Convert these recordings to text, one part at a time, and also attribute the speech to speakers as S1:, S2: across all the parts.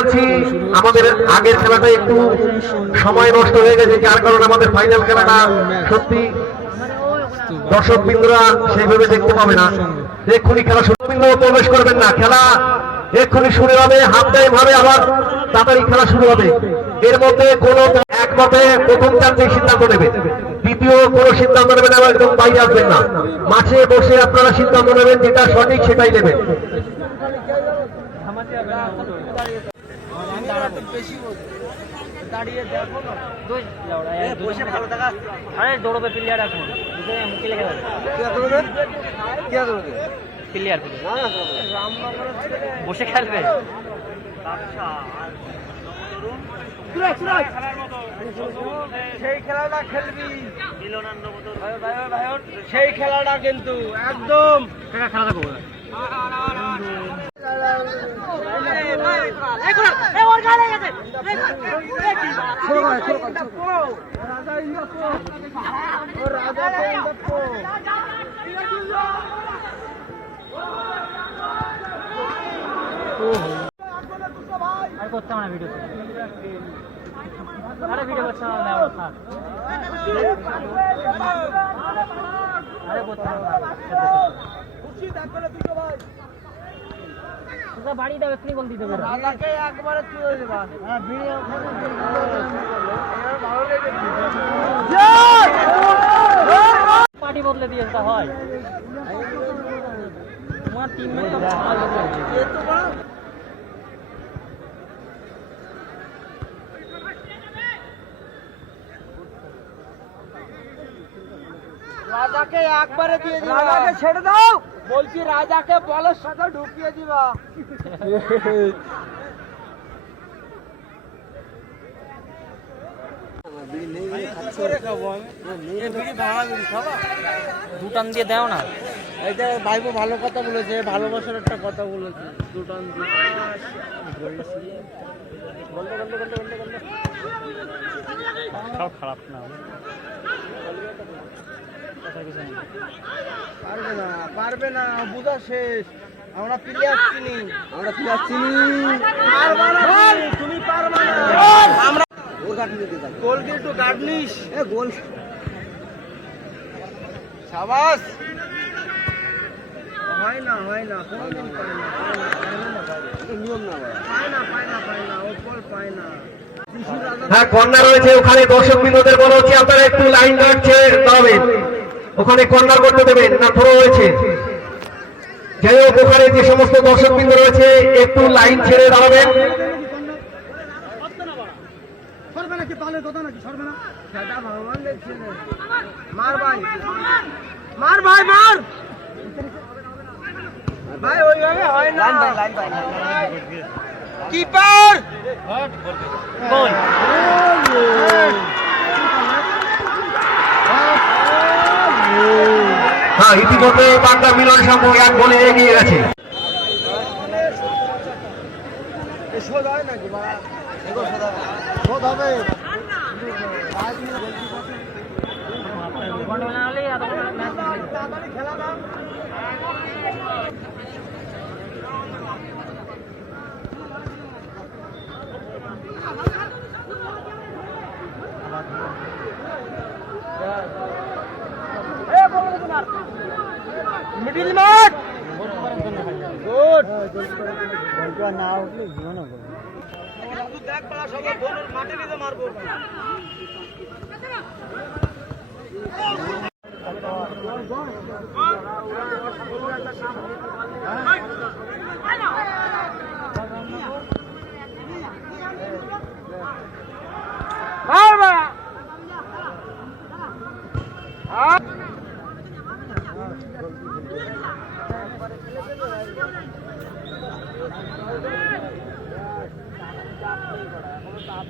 S1: বলছি, আমাদের আগের খেলাটা একটু সময় নষ্ট হয়ে গেছে, যার কারণে আমাদের ফাইনাল খেলাটা সত্যি দর্শক বিন্দুরা সেইভাবে দেখতে পাবে না। এক্ষুনি খেলা শুরু প্রবেশ করবেন না, খেলা এক্ষুনি শুরু হবে, হাফ টাইম হবে, আবার তাড়াতাড়ি খেলা শুরু হবে। এর মধ্যে কোন একমতে প্রথম চারটে সিদ্ধান্ত নেবে, দ্বিতীয় কোন সিদ্ধান্ত নেবেন আবার একদম বাইরে আসবেন না। মাঠে বসে আপনারা সিদ্ধান্ত নেবেন যেটা সঠিক সেটাই নেবেন।
S2: দাঁড়িয়ে দেখো না দুই বসে ভালো থাকা আরে দৌড়বে প্লেয়ার এখন দুজনে মুখে লেগে যাবে প্লেয়ার বসে খেলবে
S3: সেই খেলাটা খেলবি সেই খেলাটা কিন্তু একদম
S2: খেলা থাকব আর করতাম না ভিডিও আরে ভিডিও করতাম না থাক আরে করতাম না। তোরা বাড়ি দাও এক্ষুনি বল দিতে পারো।
S3: রাজাকে একবারে তুলে দেবা।
S2: হ্যাঁ ভিডিও পার্টি বদলে দিয়েছে হয়। তোমার টিম মেট
S3: রাজাকে একবারে দিয়ে দিবা রাজাকে ছেড়ে দাও। বলছি রাজাকে বলের সাথে ঢুকিয়ে দিবা।
S2: দুটান দিয়ে দাও না।
S3: এটা ভাইবো ভালো কথা বলেছে ভালোবাসার একটা কথা বলেছে। দুটান
S2: খারাপ না।
S3: পারবে না পারবে না বুঝা শেষ। আমরা প্লেয়ার চিনি আমরা প্লেয়ার চিনি পারবে না তুমি পারবে না। আমরা গোল দিয়ে একটু গার্ডনিশ এ গোল। সাবাস! হয় না হয় না কোনদিন পায় না পায় না, পায় না, পায় না। নিয়ম না পায় না পায় না পায় না ও বল পায় না।
S1: হ্যাঁ কর্নার রয়েছে ওখানে দর্শক বিন্দুদের বলা হচ্ছে আপনারা একটু লাইন রাখছে দাঁড়াবেন ওখানে কর্নার করতে দেবেন না থ্রো হয়েছে যাই হোক ওখানে যে সমস্ত দর্শক বিন্দু রয়েছে একটু লাইন ছেড়ে দাঁড়াবেন।
S3: সেটা ভগবান দেখছে না। মার ভাই। মার ভাই মার! ভাই ওইভাবে হয় না। Keeper
S2: goal.
S1: হ্যাঁ ইতিমধ্যে বাংলা মিলন সংঘ এক বলে এগিয়ে গেছে।
S3: শোধ হয় নাকি বাড়া? এগো শোধ হবে। শোধ হবে
S2: ঘণ্টা না হলেই আধা ঘণ্টা ম্যাচ
S3: তাড়াতাড়ি খেলা দাও মিডিল মাঠ গুড না উঠলে পালা সব মাঠে নিতে মারবো মারবা দেখ বড়া আট পাঁচ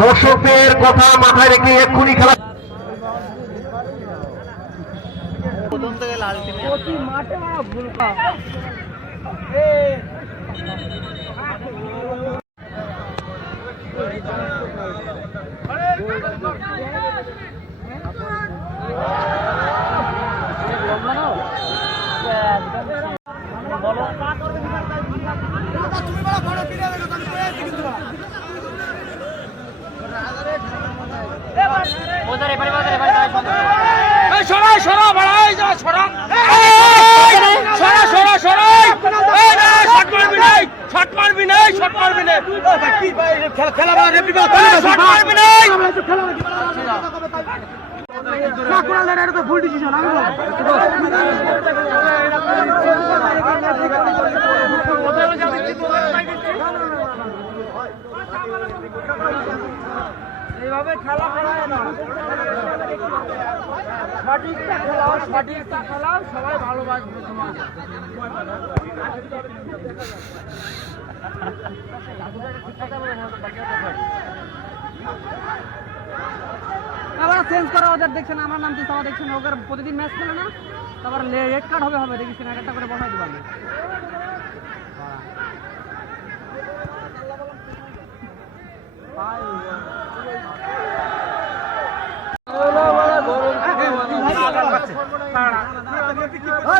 S1: দর্শকদের কথা মাথায় রেখে এক্ষুনি খেলা
S2: প্রথম থেকে লাল টিমে
S3: প্রতি মাঠে সরাই সরা বাড়াই
S2: যা সরা সরা সরা সরাই শট মারবি নাই শট মারবি নাই শট মারবি নাই খেলা ডিসিশন আমি এইভাবে খেলা খেলায় না। সঠিকটা খেলাও সঠিকটা খেলাও, সবাই ভালোবাসবে তোমাকে।
S3: আবার চেঞ্জ করা, ওদের দেখছেন, আমার নাম চিন্তা দেখছেন, ওদের প্রতিদিন ম্যাচ খেলে না? তারপর রেড কার্ড হবে হবে দেখিস না একটা করে বসাই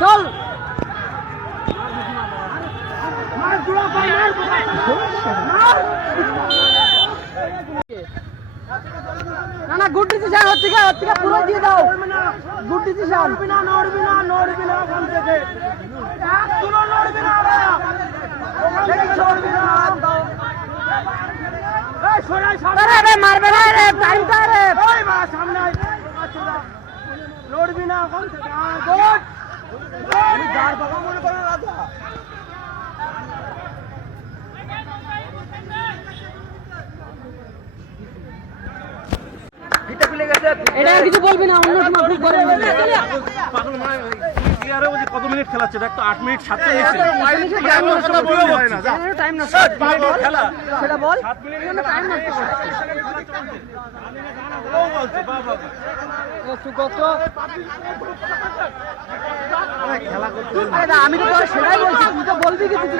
S3: চল। না না গুড ডিসিশন হচ্ছে কি হচ্ছে পুরো দিয়ে দাও। গুড ডিসিশন নড়বি না নড়বি না নড়বি না ওখান থেকে নড়বি না নড়বি মারবে না সামনে আয়। না ওখান এটা কিছু বলবি না অন্য সময় আপনি করেন
S2: মানে বলছে কত মিনিট খেলাচ্ছে? দেখ তো 8 মিনিট 47
S3: টাইম না
S2: খেলা।
S3: সেটা বল।
S2: 7 মিনিট
S3: টাইম না
S2: ও বলছে বাবা।
S3: আমি তো সেটাই বলছি তুই তো বলবি কি তুই